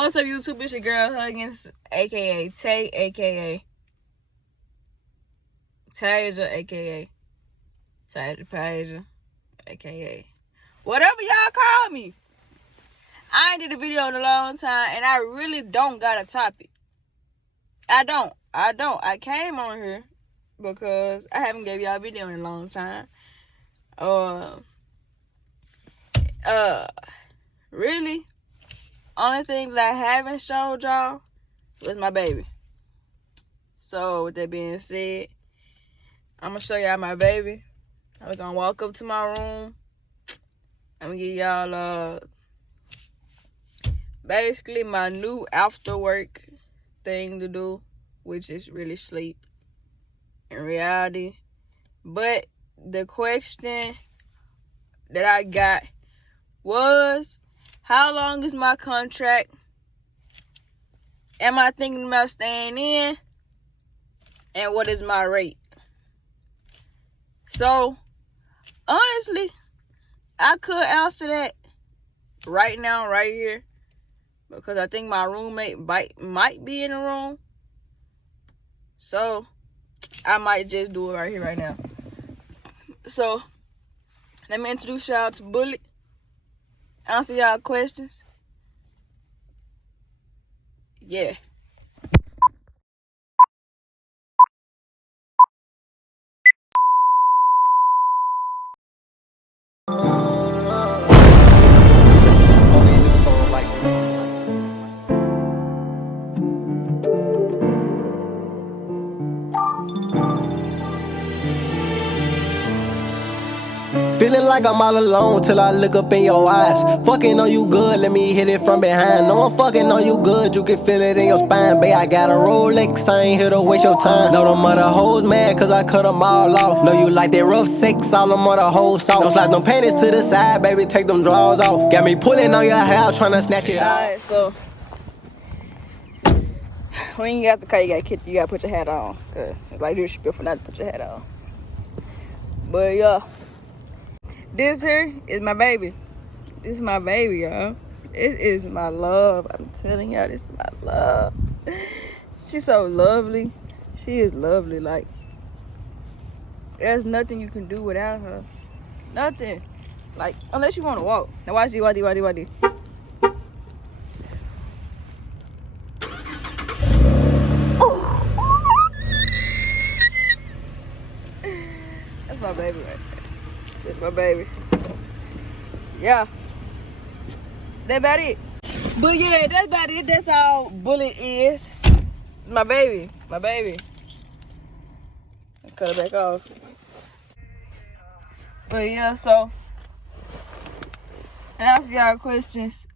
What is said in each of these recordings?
What's up, YouTube? It's your girl Huggins, aka Tay, aka Tasia, aka Tasia Pasia, aka whatever y'all call me. I ain't did a video in a long time, and I really don't got a topic. I don't. I came on here because I haven't gave y'all a video in a long time. Really, only thing that I haven't showed y'all was my baby. So with that being said, I'm gonna show y'all my baby. I'm gonna walk up to my room. I'm gonna give y'all basically my new after work thing to do, which is really sleep in reality. But the question that I got was, how long is my contract? Am I thinking about staying in? And what is my rate? So, honestly, I could answer that right now, right here, because I think my roommate might be in the room. So, I might just do it right here, right now. So, let me introduce y'all to Bullet. Answer y'all questions. Yeah. Only do songs like this. Feeling like I'm all alone till I look up in your eyes. Fucking on you good, let me hit it from behind. No, I'm fucking on you good, you can feel it in your spine. Babe, I got a Rolex, I ain't here to waste your time. Know them other hoes mad cause I cut them all off. Know you like that rough sex, all them other hoes soft. Don't slide them panties to the side, baby, take them drawers off. Got me pulling on your hair, tryna snatch it off. Alright, so when you got the car, you gotta put your hat on. Cause it's like disrespectful not to put your hat on. But yeah, this here is my baby. This is my baby, y'all. This is my love. I'm telling y'all, this is my love. She's so lovely. She is lovely. Like, there's nothing you can do without her. Nothing. Like, unless you want to walk. Now watch this. That's my baby right there. That's my baby. Yeah. That's about it. But yeah, that's about it. That's all Bullet is. My baby. Cut it back off. But yeah, so answer y'all questions.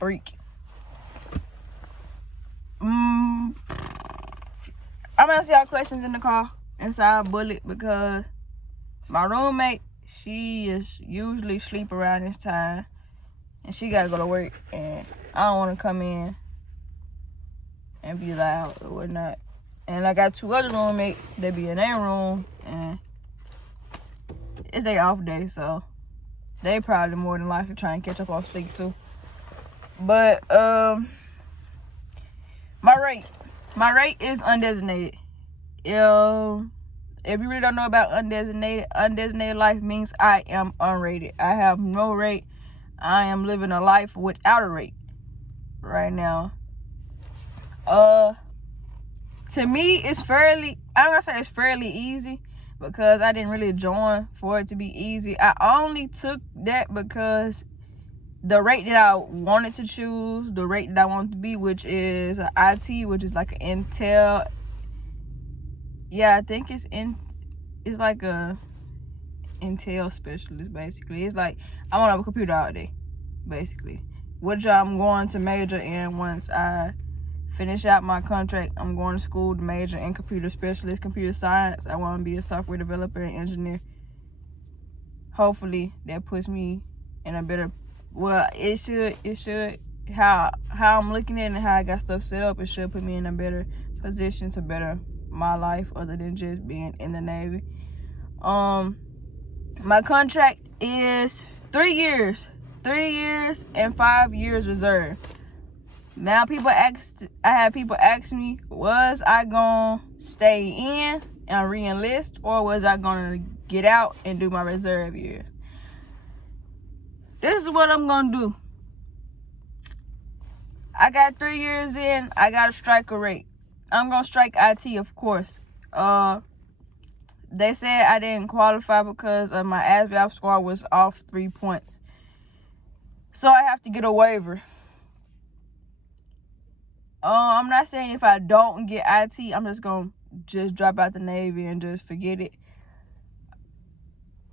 Freak. I'm gonna answer y'all questions in the car inside Bullet because my roommate, she is usually sleep around this time and she gotta go to work, and I don't want to come in and be loud or whatnot. And I got two other roommates that be in their room and it's their off day, so they probably more than likely try and catch up on sleep too. But my rate is undesignated. If you really don't know about undesignated life means I am unrated. I have no rate. I am living a life without a rate right now. To me, it's fairly easy because I didn't really join for it to be easy. I only took that because the rate that I wanted to choose, the rate that I wanted to be, which is an IT, which is like an Intel. Yeah, I think it's like a Intel specialist, basically. It's like I'm on a computer all day, basically. Which I'm going to major in once I finish out my contract. I'm going to school to major in computer specialist, computer science. I want to be a software developer and engineer. Hopefully that puts me in a better, well, it should how I'm looking at it and how I got stuff set up, it should put me in a better position to better my life other than just being in the Navy. My contract is 3 years. 3 years and 5 years reserve. Now I had people ask me, was I gonna stay in and re-enlist, or was I gonna get out and do my reserve years? This is what I'm gonna do. I got 3 years in. I gotta strike a rate. I'm gonna strike IT, of course. They said I didn't qualify because of my ASVAB score was off 3 points. So I have to get a waiver. I'm not saying if I don't get IT, I'm just gonna drop out the Navy and just forget it.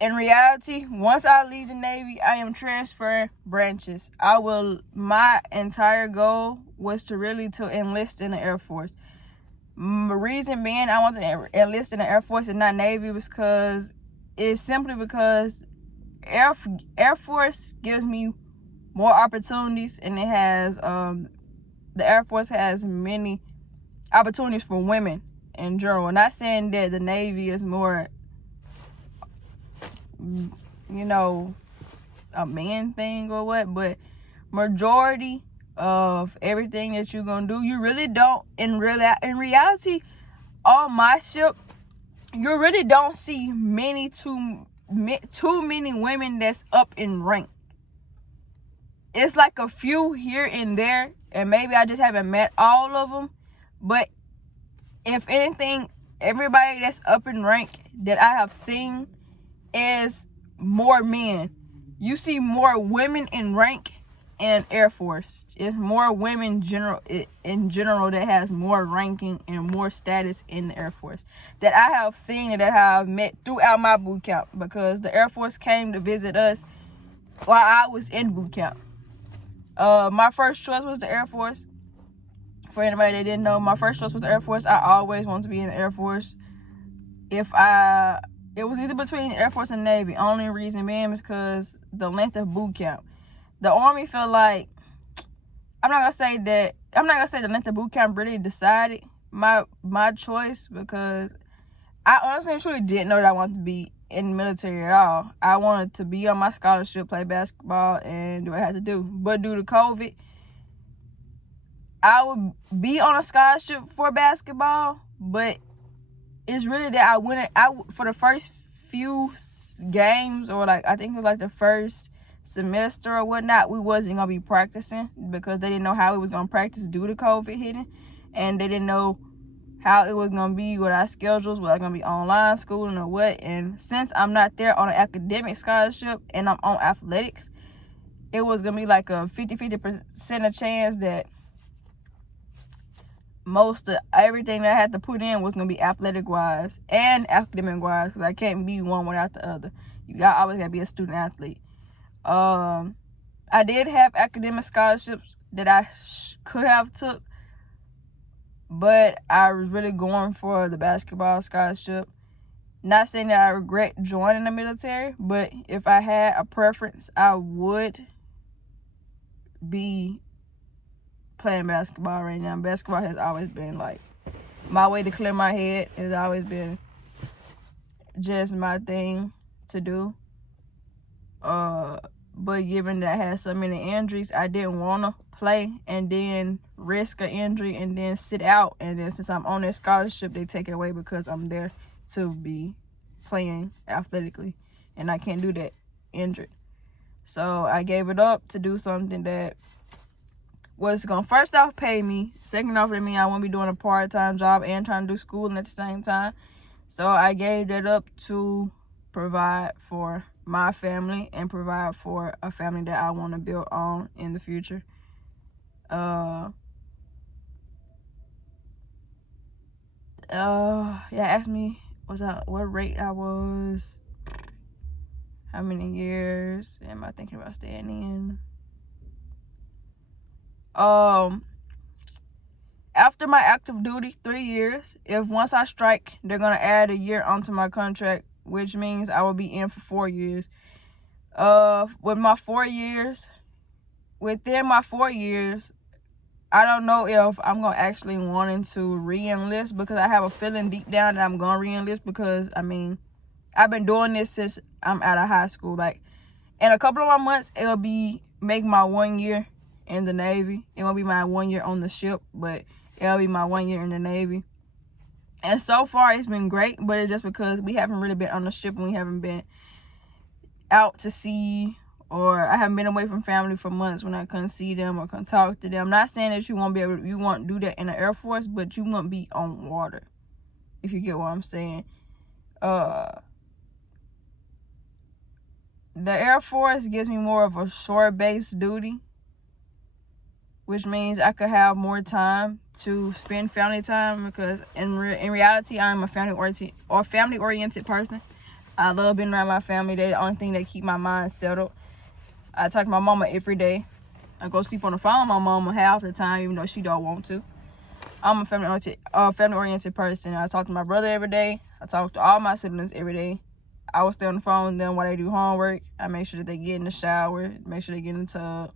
In reality, once I leave the Navy, I am transferring branches. My entire goal was to enlist in the Air Force. The reason being I wanted to enlist in the Air Force and not Navy was simply because Air Force gives me more opportunities, and it has the Air Force has many opportunities for women in general. Not saying that the Navy is more, a man thing or what, but majority of everything that you're gonna do, you really don't, in reality, on my ship, you really don't see too many women that's up in rank. It's like a few here and there, and maybe I just haven't met all of them, but if anything, everybody that's up in rank that I have seen is more men. You see more women in rank in Air Force. It's more women in general that has more ranking and more status in the Air Force that I have seen and that I have met throughout my boot camp, because the Air Force came to visit us while I was in boot camp. My first choice was the Air Force. For anybody that didn't know, my first choice was the Air Force. I always wanted to be in the Air Force. It was either between the Air Force and Navy. Only reason being is because the length of boot camp. The Army felt like, I'm not gonna say the length of boot camp really decided my choice, because I honestly and truly didn't know that I wanted to be in the military at all. I wanted to be on my scholarship, play basketball, and do what I had to do. But due to COVID, I would be on a scholarship for basketball, but it's really that for the first few games, or I think it was the first semester or whatnot, we wasn't gonna be practicing because they didn't know how we was gonna practice due to COVID hitting, and they didn't know how it was gonna be with our schedules, whether gonna be online schooling or what. And since I'm not there on an academic scholarship and I'm on athletics, it was gonna be like a 50% of chance that most of everything that I had to put in was gonna be athletic wise and academic wise, because I can't be one without the other. You always gotta be a student athlete. I did have academic scholarships that I could have took, but I was really going for the basketball scholarship. Not saying that I regret joining the military, but if I had a preference, I would be playing basketball right now. Basketball has always been my way to clear my head. It has always been just my thing to do. But given that I had so many injuries, I didn't want to play and then risk an injury and then sit out. And then since I'm on this scholarship, they take it away because I'm there to be playing athletically, and I can't do that injured. So I gave it up to do something that was going to first off pay me. Second off, it mean I won't be doing a part-time job and trying to do schooling at the same time. So I gave that up to provide for my family and provide for a family that I want to build on in the future. Asked me what rate I was, how many years am I thinking about staying in. After my active duty, 3 years, if once I strike, they're gonna add a year onto my contract, which means I will be in for 4 years. Within my 4 years, I don't know if I'm gonna actually wanting to re-enlist, because I have a feeling deep down that I'm gonna re-enlist, because I've been doing this since I'm out of high school. In a couple of more months, it'll be make my 1 year in the Navy. It won't be my 1 year on the ship, but it'll be my 1 year in the Navy. And so far, it's been great, but it's just because we haven't really been on the ship and we haven't been out to sea, or I haven't been away from family for months when I couldn't see them or couldn't talk to them. I'm not saying that you won't do that in the Air Force, but you won't be on water, if you get what I'm saying. The Air Force gives me more of a shore-based duty, which means I could have more time to spend family time, because in reality, I'm a family-oriented person. I love being around my family. They're the only thing that keep my mind settled. I talk to my mama every day. I go sleep on the phone with my mama half the time, even though she don't want to. I'm a family-oriented person. I talk to my brother every day. I talk to all my siblings every day. I will stay on the phone with them while they do homework. I make sure that they get in the shower, make sure they get in the tub.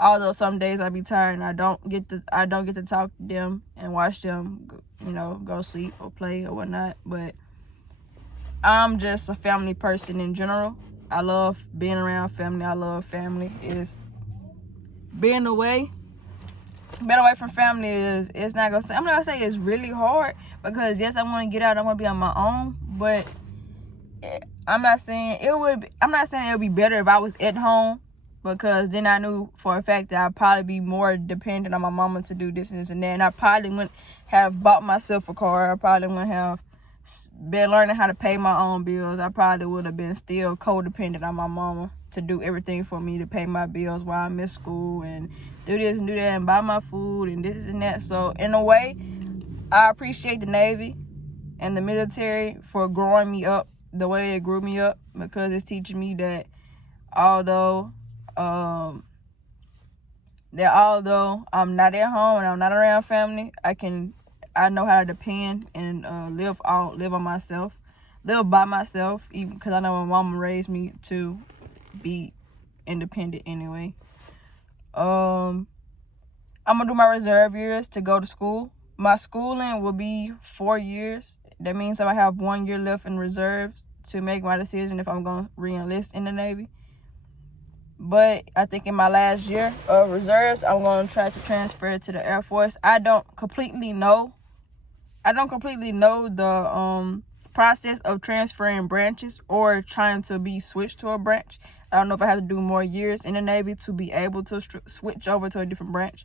Although some days I be tired and I don't get to talk to them and watch them, go sleep or play or whatnot. But I'm just a family person in general. I love being around family. I love family. Being away from family I'm not gonna say it's really hard, because yes, I want to get out. I want to be on my own, but I'm not saying it would be better if I was at home, because then I knew for a fact that I'd probably be more dependent on my mama to do this and this and that, and I probably wouldn't have bought myself a car. I probably wouldn't have been learning how to pay my own bills. I probably would have been still codependent on my mama to do everything for me, to pay my bills while I'm in school and do this and do that and buy my food and this and that. So in a way, I appreciate the Navy and the military for growing me up the way it grew me up, because it's teaching me that although I'm not at home and I'm not around family, I know how to depend and live by myself, even because I know my mama raised me to be independent anyway. I'm gonna do my reserve years to go to school. My schooling will be 4 years. That means I have 1 year left in reserves to make my decision if I'm gonna re-enlist in the Navy. But I think in my last year of reserves, I'm gonna try to transfer to the Air Force. I don't completely know the process of transferring branches or trying to be switched to a branch. I don't know if I have to do more years in the Navy to be able to switch over to a different branch.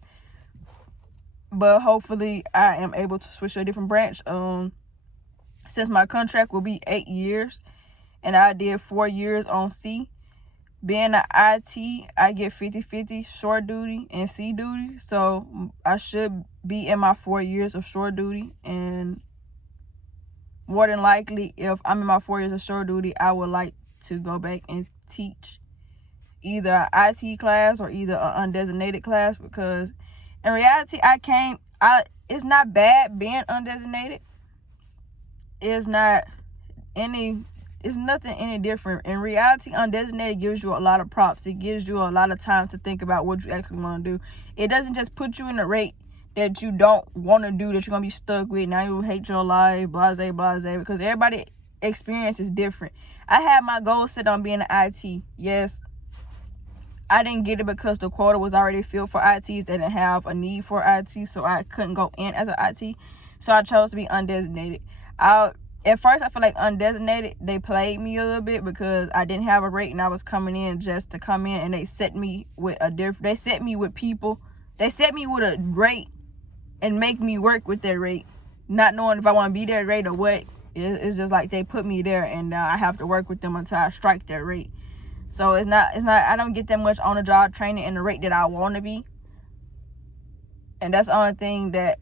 But hopefully I am able to switch to a different branch. Since my contract will be 8 years and I did 4 years on sea, being an IT, I get 50-50 shore duty and sea duty. So I should be in my 4 years of shore duty. And more than likely, if I'm in my 4 years of shore duty, I would like to go back and teach either an IT class or either an undesignated class, because in reality, it's not bad being undesignated. It's nothing any different. In reality, undesignated gives you a lot of props. It gives you a lot of time to think about what you actually want to do. It doesn't just put you in a rate that you don't want to do, that you're going to be stuck with. Now you hate your life, blase, because everybody's experience is different. I had my goal set on being an IT. Yes, I didn't get it because the quota was already filled for ITs. They didn't have a need for IT, so I couldn't go in as an IT. So I chose to be undesignated. At first, I feel like undesignated, they played me a little bit because I didn't have a rate and I was coming in just to come in, and they set me with a rate and make me work with that rate, not knowing if I want to be that rate or what. It's just like they put me there, and now I have to work with them until I strike that rate. So it's not, I don't get that much on the job training in the rate that I want to be. And that's the only thing that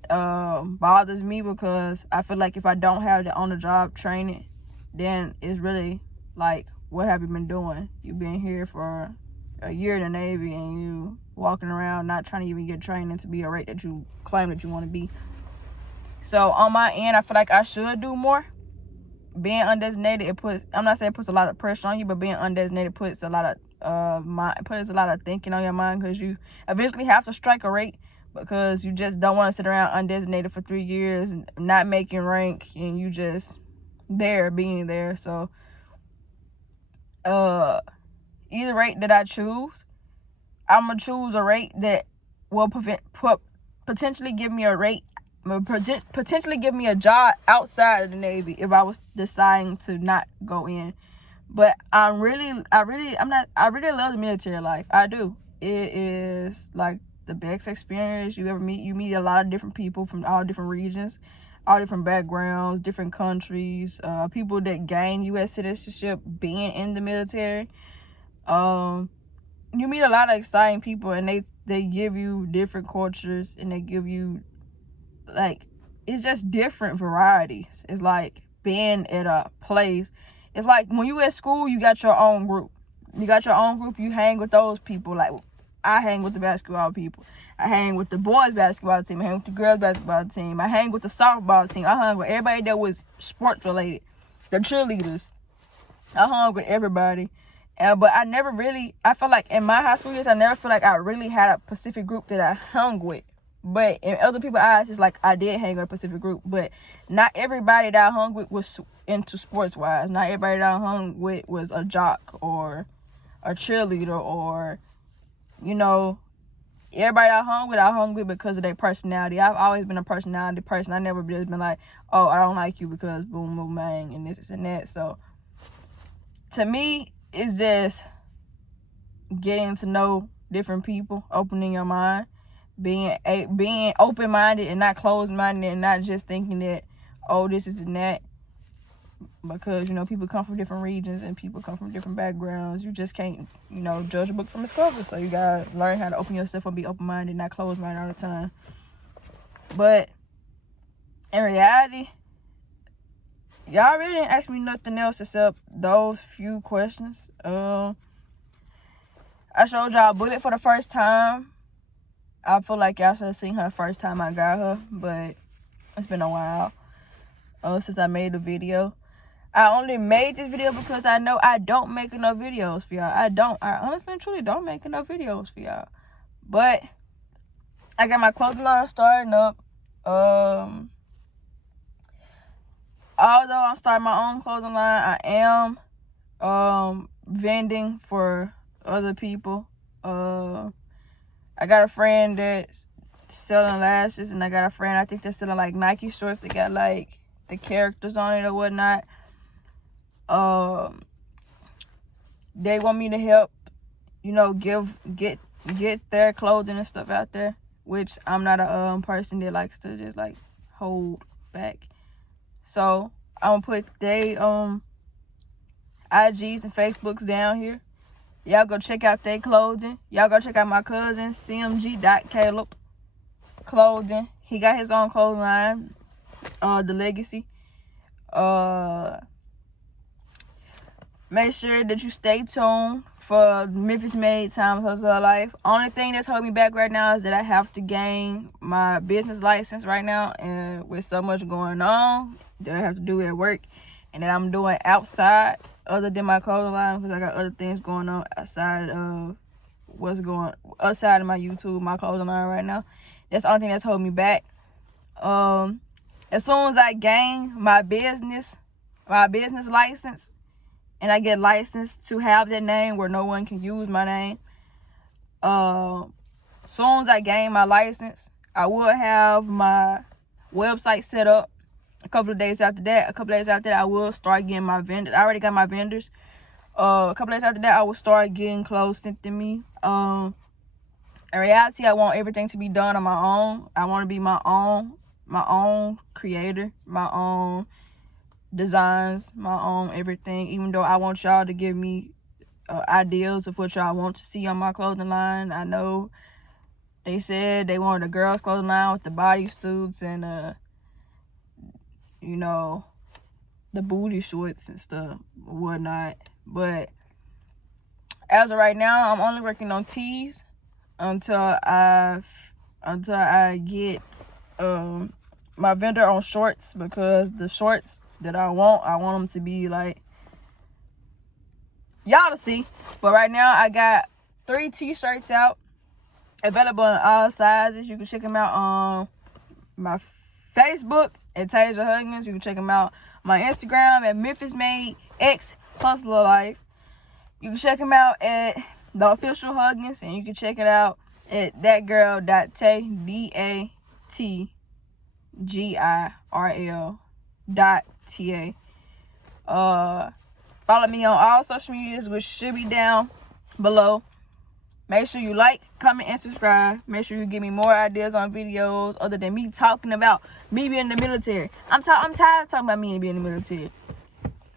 bothers me, because I feel like if I don't have the on-the-job training, then it's really like, what have you been doing? You've been here for a year in the Navy and you walking around not trying to even get training to be a rate that you claim that you want to be. So on my end, I feel like I should do more. Being undesignated, I'm not saying it puts a lot of pressure on you, but being undesignated puts a lot of thinking on your mind, because you eventually have to strike a rate, because you just don't want to sit around undesignated for 3 years and not making rank, and you just being there. So either rate that I choose, I'm gonna choose a rate that will potentially give me a rate, potentially give me a job outside of the Navy if I was deciding to not go in. But I really love the military life. I do. It is like the best experience you ever meet. You meet a lot of different people from all different regions, all different backgrounds, different countries, people that gain U.S. citizenship being in the military. You meet a lot of exciting people, and they give you different cultures, and they give you, like, it's just different varieties. It's like being at a place. It's like when you at school, you got your own group. You hang with those people. Like, I hang with the basketball people. I hang with the boys basketball team. I hang with the girls basketball team. I hang with the softball team. I hung with everybody that was sports related. The cheerleaders. I hung with everybody. But I feel like in my high school years, I never feel like I really had a specific group that I hung with. But in other people's eyes, it's like I did hang with a specific group. But not everybody that I hung with was into sports-wise. Not everybody that I hung with was a jock or a cheerleader or, everybody I hung with because of their personality. I've always been a personality person. I never just been like, oh, I don't like you because boom, boom, bang, and this and that. So, to me, it's just getting to know different people, opening your mind, being open-minded and not closed-minded, and not just thinking that, oh, this is and that. Because, people come from different regions and people come from different backgrounds. You just can't, judge a book from its cover. So you gotta learn how to open yourself up, be open-minded, not closed-minded all the time. But in reality, y'all really didn't ask me nothing else except those few questions. I showed y'all Bullet for the first time. I feel like y'all should have seen her the first time I got her, but it's been a while since I made the video. I only made this video because I know I don't make enough videos for y'all. I honestly and truly don't make enough videos for y'all. But I got my clothing line starting up. Although I'm starting my own clothing line, I am vending for other people. I got a friend that's selling lashes, and I got a friend I think that's selling like Nike shorts that got like the characters on it or whatnot. They want me to help, get their clothing and stuff out there, which I'm not a person that likes to just like hold back. So I'm gonna put they IGs and Facebooks down here. Y'all go check out their clothing. Y'all go check out my cousin CMG.Caleb clothing. He got his own clothing line, The Legacy. Make sure that you stay tuned for Memphis Made Time Hustler Life. Only thing that's holding me back right now is that I have to gain my business license right now, and with so much going on that I have to do at work and that I'm doing outside other than my clothing line, because I got other things going on outside of outside of my YouTube, my clothing line right now. That's the only thing that's holding me back. As soon as I gain my business license, and I get licensed to have that name where no one can use my name, soon as I gain my license, I will have my website set up. A couple of days after that, I will start getting my vendors. I already got my vendors. A couple days after that, I will start getting clothes sent to me. In reality, I want everything to be done on my own. I want to be my own creator, my own designs, my own everything. Even though I want y'all to give me ideas of what y'all want to see on my clothing line. I know they said they wanted a girls' clothing line with the bodysuits and the booty shorts and stuff, whatnot. But as of right now, I'm only working on tees until I get my vendor on shorts, because the shorts that I want them to be like y'all to see. But right now I got 3 t-shirts out, available in all sizes. You can check them out on my Facebook at Tasia Huggins. You can check them out my Instagram at memphismadexhustlerlife. You can check them out at the official Huggins, and you can check it out at datgirl.ta, datgirl.ta. Follow me on all social medias, which should be down below. Make sure you like, comment, and subscribe. Make sure you give me more ideas on videos other than me talking about me being in the military. I'm tired of talking about me being in the military.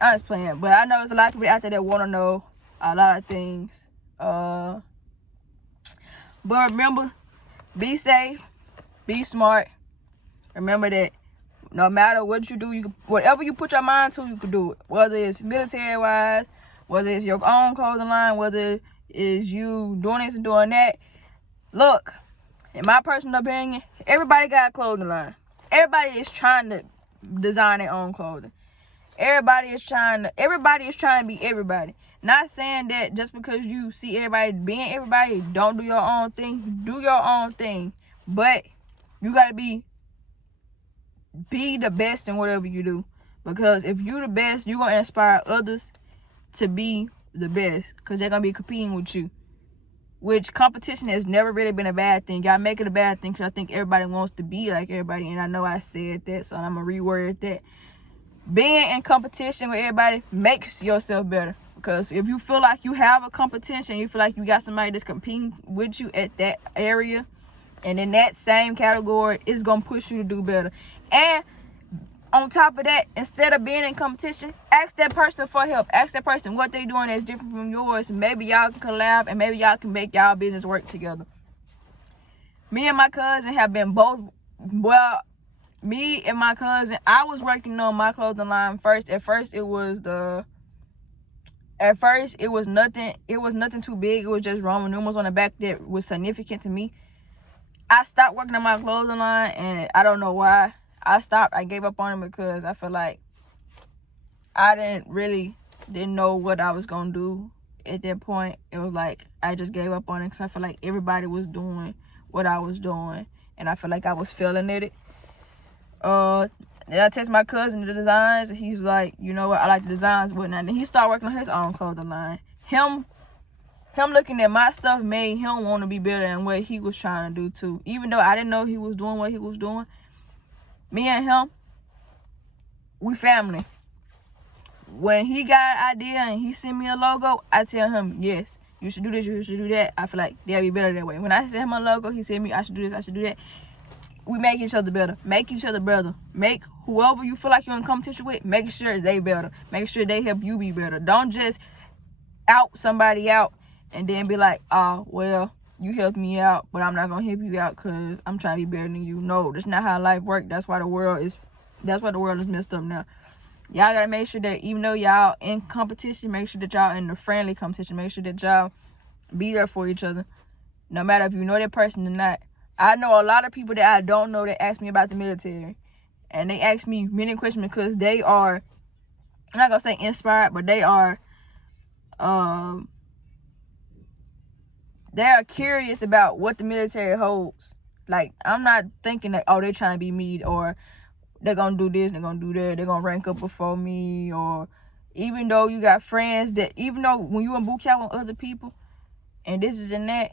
I'm just playing, but I know there's a lot of people out there that want to know a lot of things. But remember, be safe, be smart. Remember that no matter what you do, whatever you put your mind to, you can do it. Whether it's military-wise, whether it's your own clothing line, whether it's you doing this and doing that. Look, in my personal opinion, everybody got a clothing line. Everybody is trying to design their own clothing. Everybody is trying to be everybody. Not saying that just because you see everybody being everybody, don't do your own thing. Do your own thing. But you gotta be the best in whatever you do. Because if you're the best, you're gonna inspire others to be the best. Because they're gonna be competing with you. Which competition has never really been a bad thing. Y'all make it a bad thing because I think everybody wants to be like everybody. And I know I said that, so I'm gonna reword that. Being in competition with everybody makes yourself better. Because if you feel like you have a competition, you feel like you got somebody that's competing with you at that area, and in that same category, it's going to push you to do better. And on top of that, instead of being in competition, ask that person for help. Ask that person what they doing that's different from yours. Maybe y'all can collab, and maybe y'all can make y'all business work together. Me and my cousin have been both, me and my cousin, I was working on my clothing line first. At first it was nothing too big. It was just Roman numerals on the back that was significant to me. I stopped working on my clothing line, and I don't know why I stopped. I gave up on it because I feel like I didn't know what I was gonna do at that point. It was like I just gave up on it because I feel like everybody was doing what I was doing, and I feel like I was failing at it. Then I text my cousin the designs, and he's like, you know what, I like the designs, whatnot. Then he started working on his own clothing line. Him looking at my stuff made him want to be better than what he was trying to do too. Even though I didn't know he was doing what he was doing, me and him, we family. When he got an idea and he sent me a logo, I tell him, yes, you should do this, you should do that. I feel like they'll be better that way. When I send him a logo, he sent me, I should do this, I should do that. We make each other better. Make each other better. Make whoever you feel like you're in competition with, make sure they better. Make sure they help you be better. Don't just out somebody out and then be like, oh, well, you helped me out, but I'm not going to help you out because I'm trying to be better than you. No, that's not how life works. That's why the world is messed up now. Y'all got to make sure that even though y'all in competition, make sure that y'all in the friendly competition. Make sure that y'all be there for each other, no matter if you know that person or not. I know a lot of people that I don't know that ask me about the military. And they ask me many questions because they are, I'm not going to say inspired, but they are curious about what the military holds. Like, I'm not thinking that, oh, they're trying to be me, or they're going to do this, they're going to do that, they're going to rank up before me, or even though you got friends that, even though when you in boot camp with other people, and this is and that,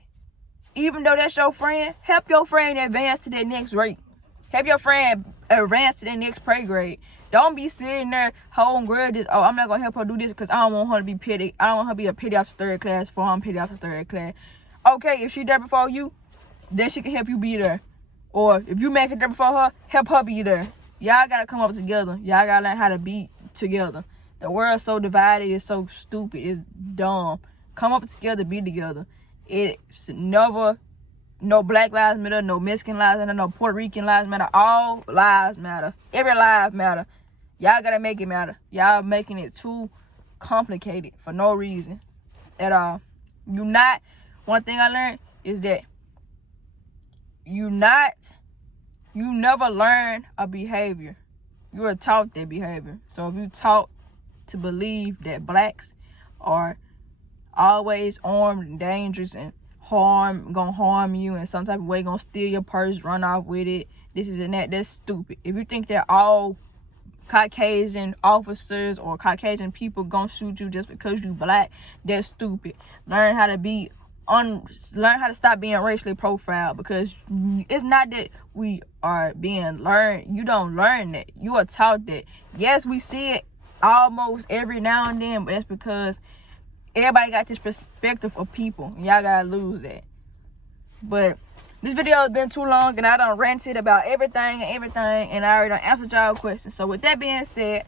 even though that's your friend, help your friend advance to their next rate. Help your friend advance to their next pay grade. Don't be sitting there holding grudges. Oh, I'm not going to help her do this because I don't want her to be petty. I don't want her to be a petty officer third class before I'm petty officer third class. Okay, if she there before you, then she can help you be there. Or if you make it there before her, help her be there. Y'all got to come up together. Y'all got to learn how to be together. The world's so divided. It's so stupid. It's dumb. Come up together, be together. It's never no Black Lives Matter, no Mexican Lives Matter, no Puerto Rican Lives Matter. All lives matter. Every life matter. Y'all gotta make it matter. Y'all making it too complicated for no reason at all. One thing I learned is that you never learn a behavior. You are taught that behavior. So if you taught to believe that blacks are always armed and dangerous and gonna harm you in some type of way, gonna steal your purse, run off with it, this is and that, that's stupid. If you think that all Caucasian officers or Caucasian people gonna shoot you just because you black. That's stupid. Learn how to stop being racially profiled, because it's not that we are being learned. You don't learn that. You are taught that. Yes, we see it almost every now and then, but that's because everybody got this perspective of people. Y'all gotta lose that. But this video has been too long, and I done ranted about everything, and I already done answered y'all questions. So with that being said,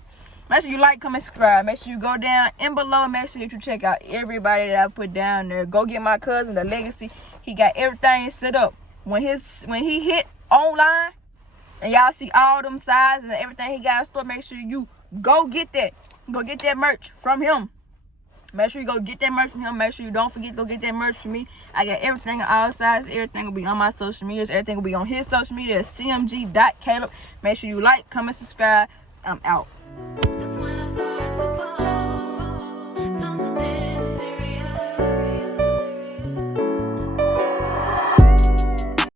make sure you like, comment, subscribe. Make sure you go down and below. Make sure that you check out everybody that I put down there. Go get my cousin, The Legacy. He got everything set up. When he hit online, and y'all see all them sizes and everything he got in store, make sure you go get that. Go get that merch from him. Make sure you go get that merch from him. Make sure you don't forget to go get that merch from me. I got everything in all sizes. Everything will be on my social medias. Everything will be on his social media. It's cmg.caleb. Make sure you like, comment, subscribe. I'm out.